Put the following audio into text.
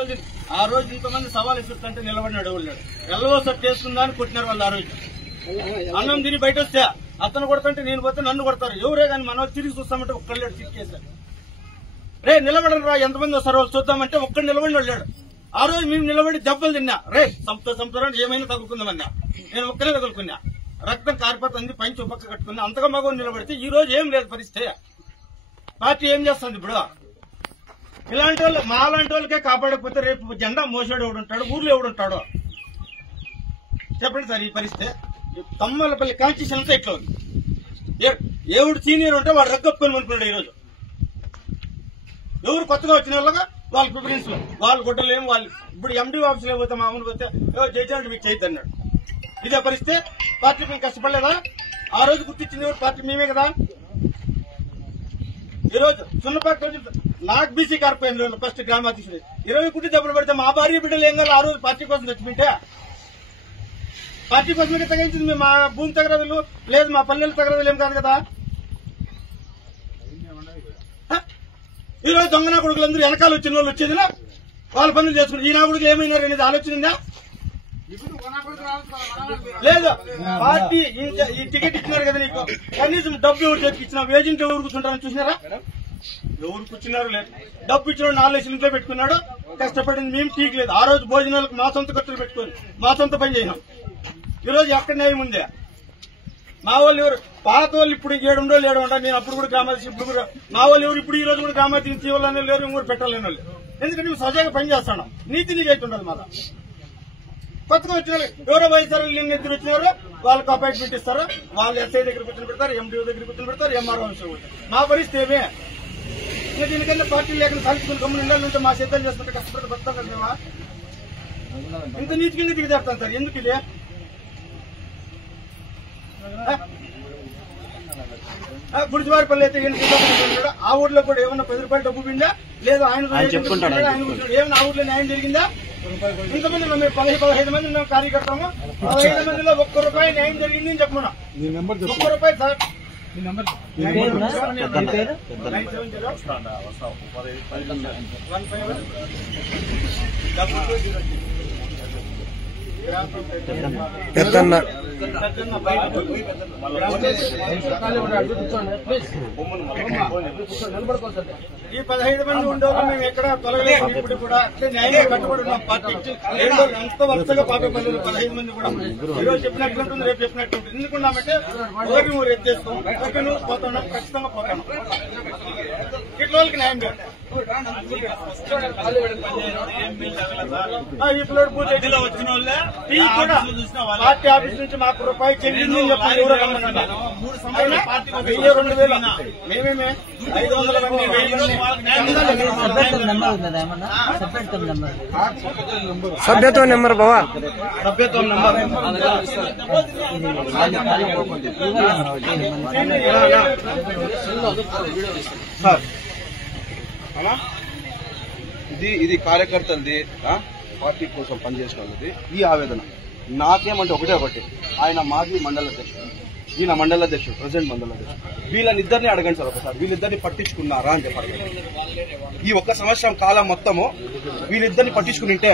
దెబ్బలు ఆ రోజు ఇంతమంది సవాల్ ఇస్తుంటే నిలబడినాడు ఎవరు ఎల్లవో సట్ చేసుకుందా అని కొట్టినారు వాళ్ళు. ఆ రోజు అన్నం తిని బయట వస్తే అతను కొడుతుంటే నేను పోతే నన్ను కొడతారు. ఎవరే కానీ మనం తిరిగి చూస్తామంటే ఒక్కళ్ళాడు చిక్కేశారు. రే నిలబడరు రా, ఎంతమంది వస్తారో వాళ్ళు చూద్దామంటే ఒక్కడు నిలబడి వెళ్ళాడు. ఆ రోజు మేము నిలబడి దెబ్బలు తిన్నా. రే సంపుతారని ఏమైనా తగులుకుందామన్నా. నేను ఒక్కనే తగులుకున్నా. రక్తం కారిపోతుంది, పైన చుపక్క కట్టుకున్నా. అంతగా మగవాడు నిలబడితే ఈ రోజు ఏం లేదు పరిస్థితి. పార్టీ ఏం చేస్తుంది ఇప్పుడు? ఇలాంటి వాళ్ళు మాలాంటి వాళ్ళకే కాపాడకపోతే రేపు జెండా మోసాడు ఎవడుంటాడు, ఊర్లో ఎవడుంటాడు చెప్పండి సార్. ఈ పరిస్థితి తమ్మలపల్లి కాన్స్టిట్యూషన్ అంతా ఇట్లా ఉంది. ఎవడు సీనియర్ ఉంటే వాడు రగ్గొప్పుకొని అనుకున్నాడు. ఈ రోజు ఎవరు కొత్తగా వచ్చిన వాళ్ళగా వాళ్ళ ప్రిఫరెన్స్ వాళ్ళు గుడ్డలేము. వాళ్ళు ఇప్పుడు ఎండీ ఆఫీసులో పోతే మామూలు పోతే జైచాలంటే మీకు చేయొద్దు అన్నాడు. ఇదే పరిస్థితి. పార్టీ మేము కష్టపడలేదా? ఆ రోజు గుర్తించింది ఎవరు? పార్టీ మేమే కదా. ఈ రోజు సున్నపాటి రోజు నాకు బీసీ కార్పొరేషన్ ఫస్ట్ గ్రామాధ్యక్షుడు 20 కోట్లు దెబ్బలు పెడితే మా భార్య బిడ్డలు ఏం కాదు. ఆ రోజు పార్టీ కోసం తెచ్చుకుంటే పార్టీ కోసమే తగ్గించింది. మా భూమి తగరదులు లేదు, మా పల్లెలు తగరదులు ఏం కాదు కదా. ఈ రోజు దొంగ నా కొడుకులందరూ వెనకాల వచ్చిన వాళ్ళు వచ్చేదిలా వాళ్ళ పనులు చేసుకుని ఈ నా కొడుకు ఏమైనారు అనేది ఆలోచన ఉందా? లేదు. పార్టీ ఈ టికెట్ ఇచ్చినారు కదా నీకు, కనీసం డబ్బు ఎవరు చేతికి ఇచ్చినా ఏజెంట్ ఎవరు కూర్చుంటారని చూసినారా? ఎవరు కూర్చున్నారు? లేదు. డబ్బు ఇచ్చిన 4 లక్షలు ఇంట్లో పెట్టుకున్నాడు. కష్టపడింది మేము టీక్ లేదు. ఆ రోజు భోజనాలకు మా సొంత ఖర్చులు పెట్టుకొని మా సొంత పని చేసినాం. ఈ రోజు ఎక్కడ న్యాయం ఉందే? మా వాళ్ళు ఎవరు? పాత వాళ్ళు ఇప్పుడు 7 ఉండవు. నేను అప్పుడు కూడా గ్రామాధ్యక్షుడు, ఇప్పుడు కూడా మా వాళ్ళు ఎవరు ఇప్పుడు ఈ రోజు కూడా గ్రామాధ్యక్షుడు తీయాలని లేరు, ఇంకోటి పెట్టాలని వాళ్ళు. ఎందుకంటే మేము సజాగా పని చేస్తున్నాం. నీతి నిజాయితీ ఉండదు మాకు. కొత్తగా వచ్చిన ఎవరో వైఎస్ఆర్ ఇద్దరు వచ్చినారు, వాళ్ళకి అపాయింట్మెంట్ ఇస్తారు. వాళ్ళు ఎస్ఐ దగ్గర కూర్చొని పెడతారు, ఎండిఓ దగ్గర కూర్చొని పెడతారు, ఎంఆర్ఓ ఆఫీసర్ కూర్చొని. మా పరిస్థితి ఏమే? ఇంకా దీనికన్నా పార్టీ లేకుండా కలుసుకుని గమ్మున ఉండాలంటే మా సిద్ధం చేసుకుంటే కష్టపడి బతాం కదా మేమా? ఇంత నీతిగా దిగజేస్తాను సార్. ఎందుకు ఇది? గుడిచివారిపల్లి అయితే ఆ ఊర్లో కూడా ఏమన్నా 10 రూపాయలు డబ్బు పిండా లేదు. ఆయన చెప్పుకుంటాడు ఏమన్నా ఆ ఊర్లో న్యాయం జరిగిందా? ఇంతమంది మేము 15 మంది మేము కార్యకర్తము. 15 మందిలో 1 రూపాయి న్యాయం జరిగింది అని చెప్పమన్నా. 1 రూపాయి సార్. ఈ 15 మంది ఉండేవాళ్ళు మేము ఎక్కడ తొలగలేదు. ఇప్పుడు కూడా అట్లే న్యాయంగా కట్టుబడి ఉన్నాం. పార్టీ ఎంత వరుసగా పాపేపల్లి 15 మంది కూడా ఈ రోజు చెప్పినట్లుంటుంది, రేపు చెప్పినట్లుంటుంది. ఎందుకున్నామంటే ఒకటి నువ్వు రేపు చేస్తాం, ఒకటి నువ్వు పోతున్నాం, ఖచ్చితంగా పోతాను. ఇట్లా వాళ్ళకి న్యాయం లేదు. ఇప్పుడు పూజలో వచ్చిన వాళ్ళే పార్టీ ఆఫీస్ నుంచి మాకు రూపాయి చెల్లింది చెప్పి ఎవరో రమ్మన్నారు. 2,000 మేమేమే 500 మంది 1000 సభ్యత్వం నెంబర్ బావా, సభ్యత్వం నెంబర్ సార్. ఇది కార్యకర్తలది, పార్టీ కోసం పనిచేసిన వాళ్ళది ఈ ఆవేదన. నాకేమంటే ఒకటి, ఆయన మాజీ మండల అధ్యక్షుడు, ఈయన మండల అధ్యక్షుడు, ప్రెసిడెంట్ మండల అధ్యక్షుడు. వీళ్ళనిద్దరిని అడగండి సార్ ఒకసారి, వీళ్ళిద్దరిని పట్టించుకున్నారా అని చెప్పాలి. ఈ 1 సంవత్సరం కాలం మొత్తము వీళ్ళిద్దరిని పట్టించుకుని ఉంటే